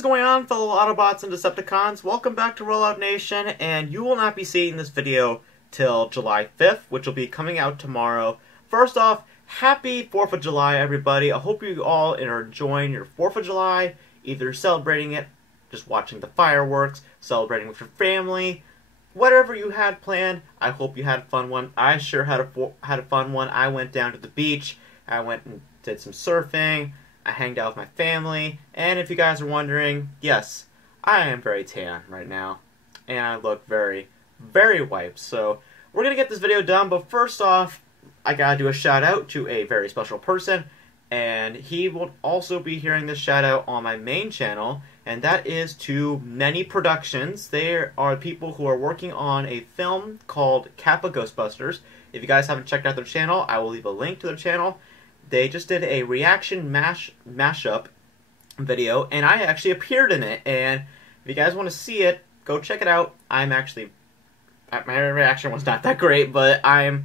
is going on, fellow Autobots and Decepticons? Welcome back to Rollout Nation, and you will not be seeing this video till July 5th, which will be coming out tomorrow. First off, happy 4th of July, everybody. I hope you all are enjoying your 4th of July, either celebrating it, just watching the fireworks, celebrating with your family, whatever you had planned. I hope you had a fun one. I sure had a fun one. I went down to the beach, I went and did some surfing, I hanged out with my family, and if you guys are wondering, yes, I am very tan right now, and I look very, very wiped. So we're going to get this video done, but first off, I gotta do a shout out to a very special person, and he will also be hearing this shout out on my main channel, and that is to Many Productions. They are people who are working on a film called Kappa Ghostbusters. If you guys haven't checked out their channel, I will leave a link to their channel. They just did a reaction mashup video, and I actually appeared in it. And if you guys want to see it, go check it out. My reaction was not that great, but I'm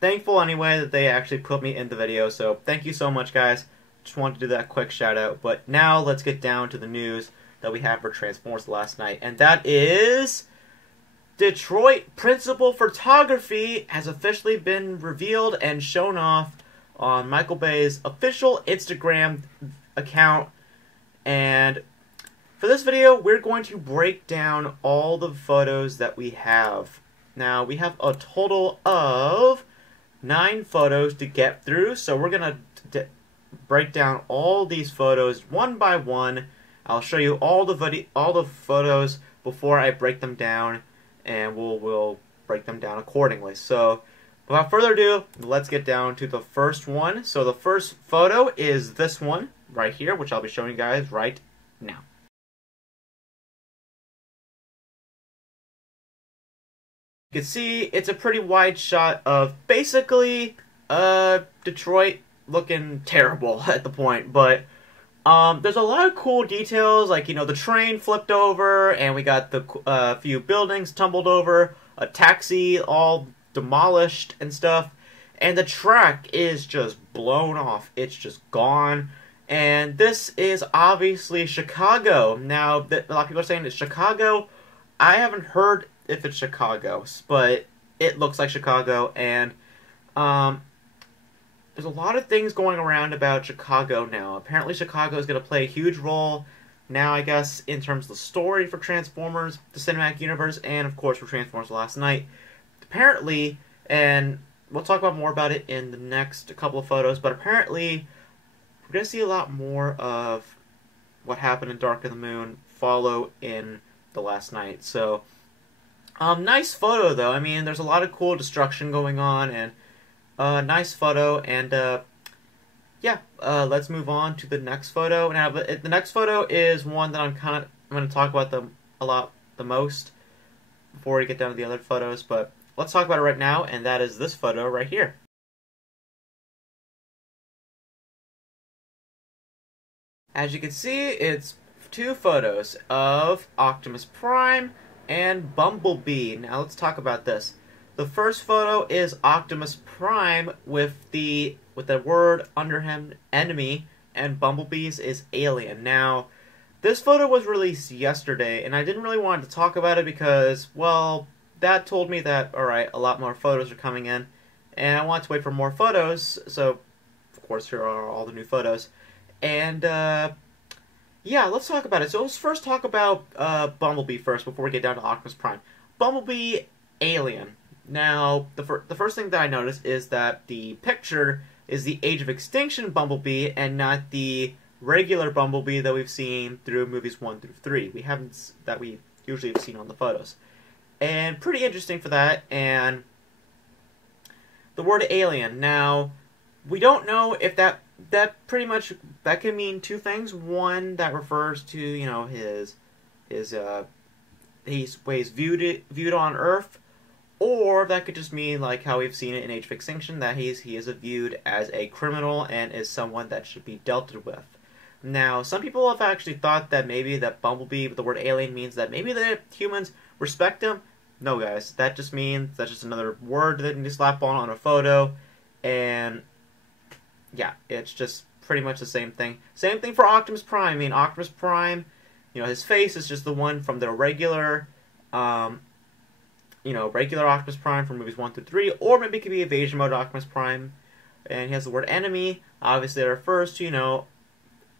thankful anyway that they actually put me in the video. So thank you so much, guys. Just wanted to do that quick shout out. But now let's get down to the news that we have for Transformers last night, and that is Detroit Principal Photography has officially been revealed and shown off on Michael Bay's official Instagram account. And for this video, we're going to break down all the photos that we have. Now, we have a total of 9 photos to get through, so we're going to break down all these photos one by one. I'll show you all the photos before I break them down, and we'll break them down accordingly. So without further ado, let's get down to the first one. So the first photo is this one right here, which I'll be showing you guys right now. You can see it's a pretty wide shot of basically Detroit looking terrible at the point, but there's a lot of cool details, like, you know, the train flipped over, and we got the few buildings tumbled over, a taxi all demolished and stuff, and the track is just blown off. It's just gone. And this is obviously Chicago. Now, a lot of people are saying it's Chicago. I haven't heard if it's Chicago, but it looks like Chicago. And there's a lot of things going around about Chicago now. Apparently Chicago is going to play a huge role now, I guess, in terms of the story for Transformers, the cinematic universe, and of course for Transformers Last Night. Apparently, and we'll talk about more about it in the next couple of photos, but apparently we're going to see a lot more of what happened in Dark of the Moon follow in the Last Night. So, nice photo though. I mean, there's a lot of cool destruction going on, and nice photo, and yeah, let's move on to the next photo. Now, the next photo is one that I'm going to talk about the most before we get down to the other photos, but let's talk about it right now, and that is this photo right here. As you can see, it's 2 photos of Optimus Prime and Bumblebee. Now let's talk about this. The first photo is Optimus Prime with the word under him, enemy, and Bumblebee's is alien. Now, this photo was released yesterday, and I didn't really want to talk about it because, well, that told me that, alright, a lot more photos are coming in, and I want to wait for more photos, so, of course, here are all the new photos. And, yeah, let's talk about it. So let's first talk about Bumblebee first before we get down to Optimus Prime. Bumblebee, alien. Now, the first thing that I noticed is that the picture is the Age of Extinction Bumblebee and not the regular Bumblebee that we've seen through movies 1 through 3. That we usually have seen on the photos. And pretty interesting for that. And the word alien. Now, we don't know if that pretty much, that can mean 2 things. One, that refers to, you know, his ways viewed on Earth, or that could just mean, like how we've seen it in Age of Extinction, that he is viewed as a criminal and is someone that should be dealt with. Now, some people have actually thought that maybe that Bumblebee, with the word alien, means that maybe the humans respect him. No, guys, that just means, that's just another word that you slap on a photo, and yeah, it's just pretty much the same thing. Same thing for Optimus Prime. I mean, Optimus Prime his face is just the one from the regular, regular Optimus Prime from movies 1 through 3, or maybe it could be Evasion Mode Optimus Prime, and he has the word enemy. Obviously, that refers to,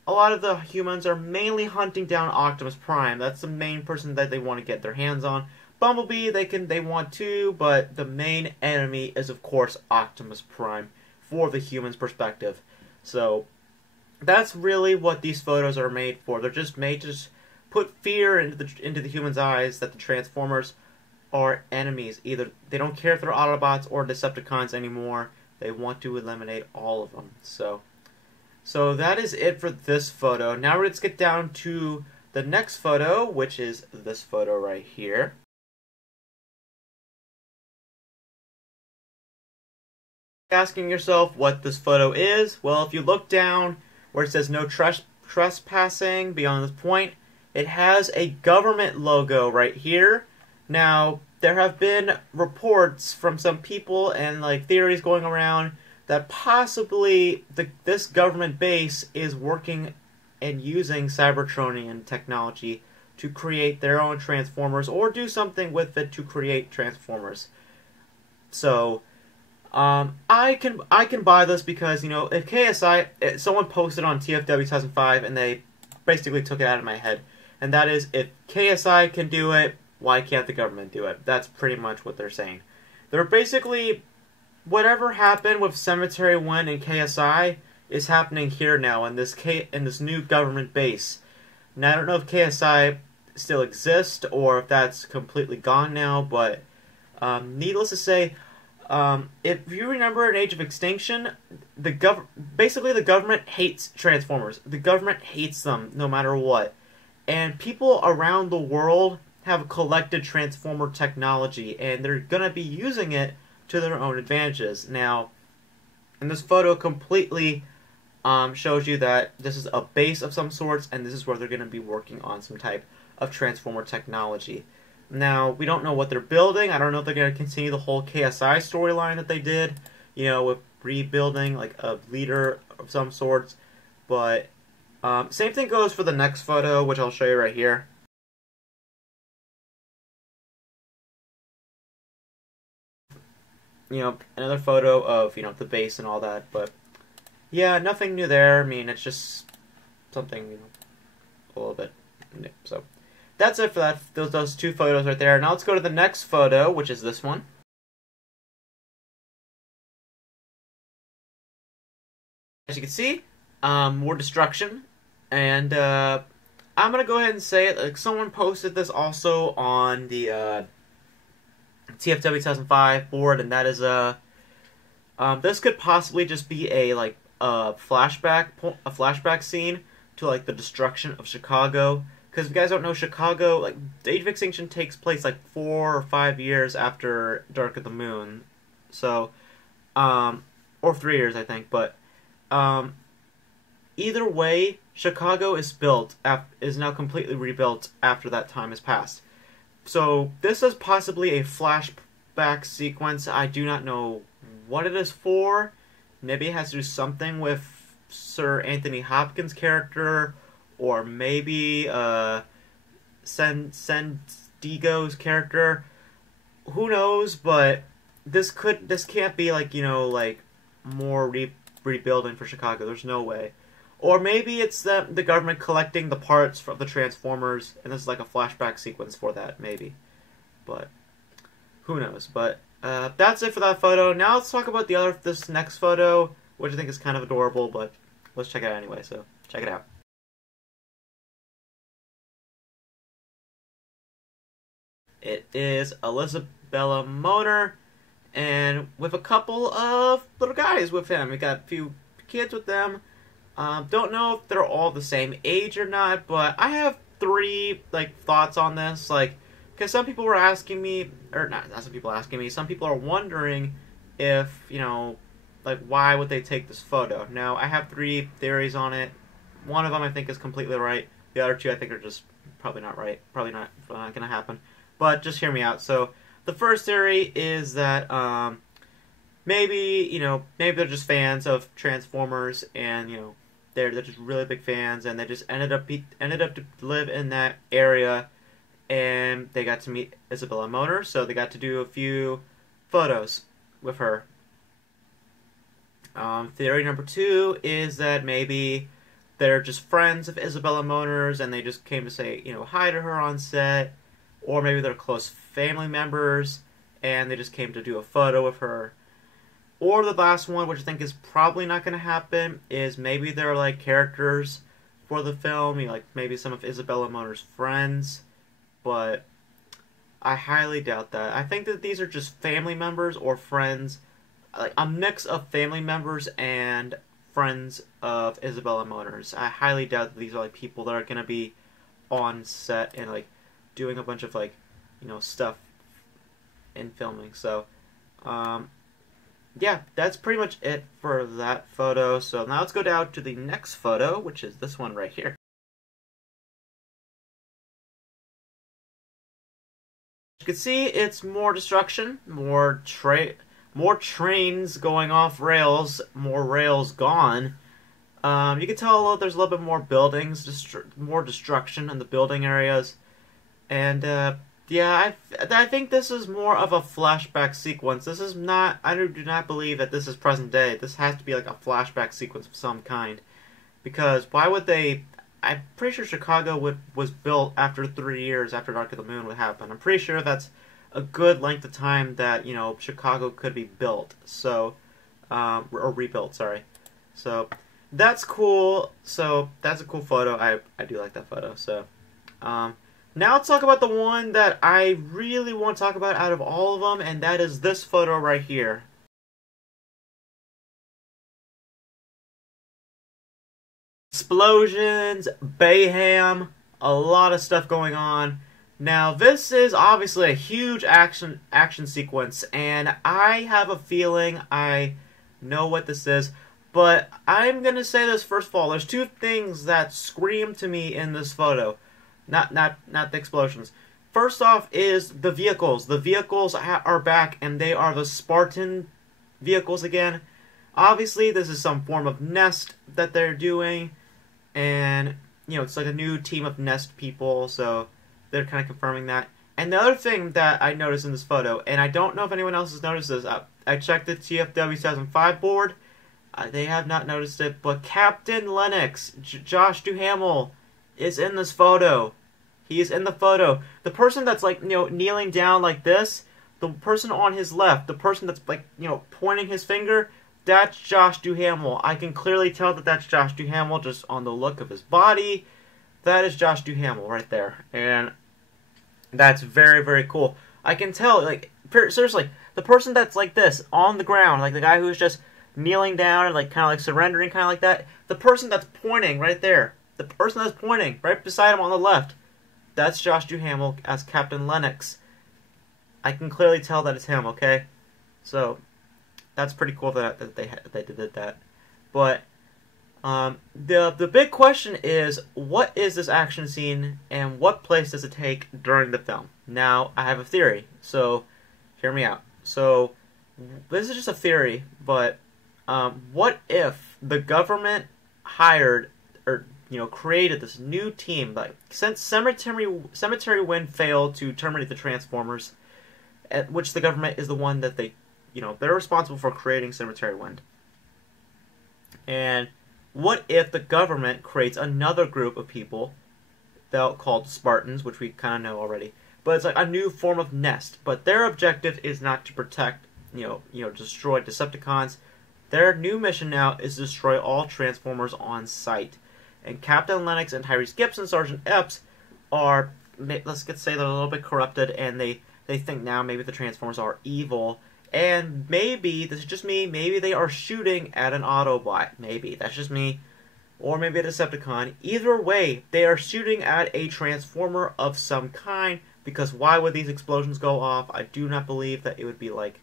a lot of the humans are mainly hunting down Optimus Prime. That's the main person that they want to get their hands on. Bumblebee, they want to, but the main enemy is, of course, Optimus Prime for the human's perspective. So that's really what these photos are made for. They're just made to just put fear into the human's eyes that the Transformers are enemies. Either they don't care if they're Autobots or Decepticons anymore. They want to eliminate all of them. So that is it for this photo. Now let's get down to the next photo, which is this photo right here. Asking yourself what this photo is? Well, if you look down where it says no trespassing beyond this point, it has a government logo right here. Now, there have been reports from some people and theories going around that possibly this government base is working and using Cybertronian technology to create their own Transformers or do something with it to create Transformers. So I can buy this because, if KSI, someone posted on TF5 2005 and they basically took it out of my head. And that is, if KSI can do it, why can't the government do it? That's pretty much what they're saying. They're basically, whatever happened with Cemetery 1 and KSI is happening here now in this new government base. Now, I don't know if KSI still exists or if that's completely gone now, but needless to say, if you remember in Age of Extinction, basically the government hates Transformers. The government hates them no matter what. And people around the world have collected Transformer technology, and they're going to be using it to their own advantages. Now, and this photo completely shows you that this is a base of some sorts, and this is where they're going to be working on some type of Transformer technology. Now, we don't know what they're building. I don't know if they're going to continue the whole KSI storyline that they did, with rebuilding a leader of some sorts. But same thing goes for the next photo, which I'll show you right here. Another photo of, the base and all that, but yeah, nothing new there. I mean, it's just something, a little bit new. So that's it for that. Those two photos right there. Now let's go to the next photo, which is this one. As you can see, more destruction, and I'm gonna go ahead and say it. Someone posted this also on the TFW 2005 board, and that is this could possibly just be a flashback scene to the destruction of Chicago. Because if you guys don't know, Chicago, the Age of Extinction takes place 4 or 5 years after Dark of the Moon, so or 3 years I think. But either way, Chicago is now completely rebuilt after that time has passed. So this is possibly a flashback sequence. I do not know what it is for. Maybe it has to do something with Sir Anthony Hopkins' character, or maybe Sendigo's character. Who knows? But this can't be more rebuilding for Chicago. There's no way. Or maybe it's the government collecting the parts from the Transformers, and this is a flashback sequence for that, maybe. But who knows? But that's it for that photo. Now let's talk about this next photo, which I think is kind of adorable, but let's check it out anyway, so check it out. It is Elizabella Motor, and with a couple of little guys with him. We got a few kids with them. Don't know if they're all the same age or not, but I have 3 thoughts on this. Because some people were asking me, or not some people asking me, some people are wondering if why would they take this photo. Now I have 3 theories on it. One of them I think is completely right. The other 2 I think are just probably not right. Probably not gonna happen. But just hear me out. So the first theory is that maybe they're just fans of Transformers, and they're just really big fans, and they just ended up to live in that area, and they got to meet Isabella Moner, so they got to do a few photos with her. Theory number two is that maybe they're just friends of Isabella Moner's, and they just came to say, hi to her on set, or maybe they're close family members, and they just came to do a photo with her. Or the last one, which I think is probably not going to happen, is maybe they're like characters for the film, like maybe some of Isabella Moner's friends, but I highly doubt that. I think that these are just family members or friends, like a mix of family members and friends of Isabella Moner's. I highly doubt that these are like people that are going to be on set and like doing a bunch of like, stuff in filming. So, yeah, that's pretty much it for that photo. So now let's go down to the next photo, which is this one right here. You can see it's more destruction, more trains going off rails, more rails gone. You can tell there's a little bit more buildings, more destruction in the building areas, and yeah, I think this is more of a flashback sequence. This is not. I do not believe that this is present day. This has to be like a flashback sequence of some kind, because why would they? I'm pretty sure Chicago was built after 3 years after Dark of the Moon would happen. I'm pretty sure that's a good length of time that Chicago could be built. So, or rebuilt. Sorry. So that's cool. So that's a cool photo. I do like that photo. So, now let's talk about the one that I really want to talk about out of all of them, and that is this photo right here. Explosions, mayhem, a lot of stuff going on. Now, this is obviously a huge action sequence, and I have a feeling I know what this is, but I'm going to say this first of all. There's two things that scream to me in this photo. Not the explosions. First off is the vehicles. The vehicles are back, and they are the Spartan vehicles again. Obviously, this is some form of nest that they're doing, and it's like a new team of nest people, so they're kind of confirming that. And the other thing that I noticed in this photo, and I don't know if anyone else has noticed this, I checked the TF5 2005 board. They have not noticed it, but Captain Lennox, Josh Duhamel, is in this photo. He is in the photo. The person that's like, kneeling down like this, the person on his left, the person that's like, pointing his finger, that's Josh Duhamel. I can clearly tell that that's Josh Duhamel just on the look of his body. That is Josh Duhamel right there. And that's very, very cool. I can tell, like, seriously, the person that's like this, on the ground, like the guy who's just kneeling down and like kind of like surrendering, kind of like that, the person that's pointing right there, the person that's pointing right beside him on the left, that's Josh Duhamel as Captain Lennox. I can clearly tell that it's him, okay? So, that's pretty cool that they did that. But, the big question is, what is this action scene, and what place does it take during the film? Now, I have a theory, so hear me out. So, this is just a theory, but what if the government hired, or created this new team, like since Cemetery Wind failed to terminate the Transformers, which the government is the one that they're responsible for creating Cemetery Wind. And what if the government creates another group of people called Spartans, which we kind of know already, but it's like a new form of nest, but their objective is not to protect, destroy Decepticons. Their new mission now is to destroy all Transformers on sight. And Captain Lennox and Tyrese Gibson, Sergeant Epps, are, let's say they're a little bit corrupted, and they think now maybe the Transformers are evil, and maybe, this is just me, maybe they are shooting at an Autobot. Maybe, that's just me. Or maybe a Decepticon. Either way, they are shooting at a Transformer of some kind, because why would these explosions go off? I do not believe that it would be like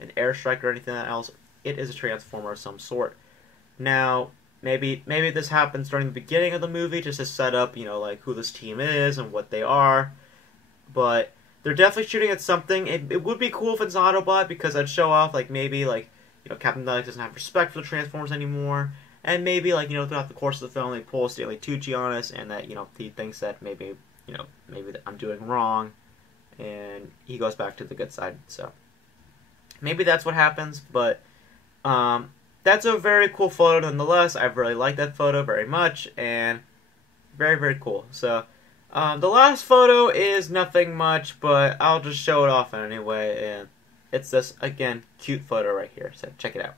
an airstrike or anything else. It is a Transformer of some sort. Now, maybe this happens during the beginning of the movie just to set up, like who this team is and what they are. But they're definitely shooting at something. It would be cool if it's an Autobot, because I'd show off, like, maybe, like, Captain Lennox doesn't have respect for the Transformers anymore. And maybe, like, throughout the course of the film, they pull Stanley Tucci on us, and that, he thinks that maybe, maybe that I'm doing wrong, and he goes back to the good side. So maybe that's what happens, but that's a very cool photo nonetheless. I really like that photo very much, and very, very cool. So the last photo is nothing much, but I'll just show it off anyway, and it's this, again, cute photo right here, so check it out.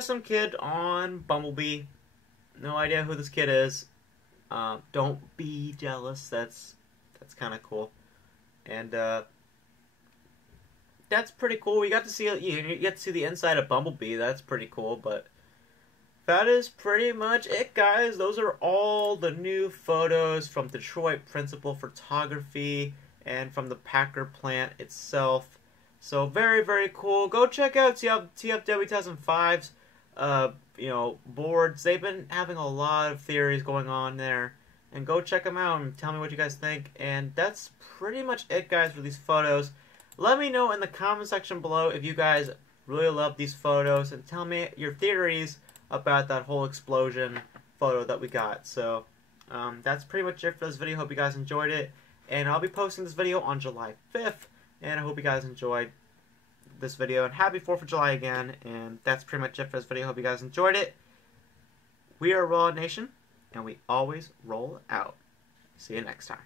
Some kid on Bumblebee. No idea who this kid is. Don't be jealous. That's kind of cool, and that's pretty cool. We got to see you get to see the inside of Bumblebee. That's pretty cool. But that is pretty much it, guys. Those are all the new photos from Detroit Principal Photography and from the Packer plant itself. So very, very cool. Go check out TFW 2005's boards. They've been having a lot of theories going on there. And go check them out and tell me what you guys think. And that's pretty much it, guys, for these photos. Let me know in the comment section below if you guys really love these photos. And tell me your theories about that whole explosion photo that we got. So that's pretty much it for this video. Hope you guys enjoyed it. And I'll be posting this video on July 5th. And I hope you guys enjoyed this video. And happy 4th of July again. And that's pretty much it for this video. Hope you guys enjoyed it. We are Raw Nation, and we always roll out. See you next time.